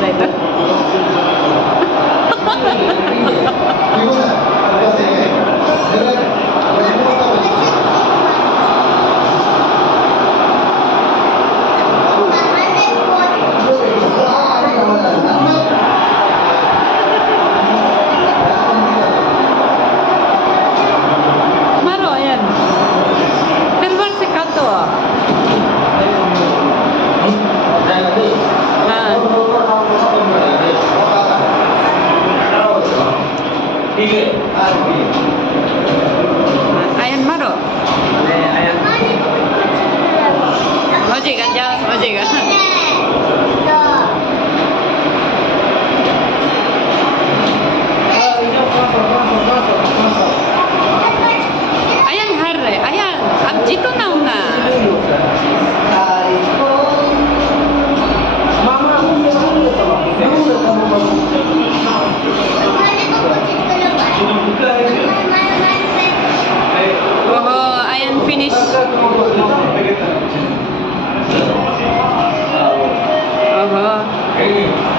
na ito. Maro, ayan. Keluar si Kato. Ayan, Maro. Ojek kan, jalan sama ojek kan. Ayan, Harre. Ayan, abjito na una. Oh, ayan, finish. Oh.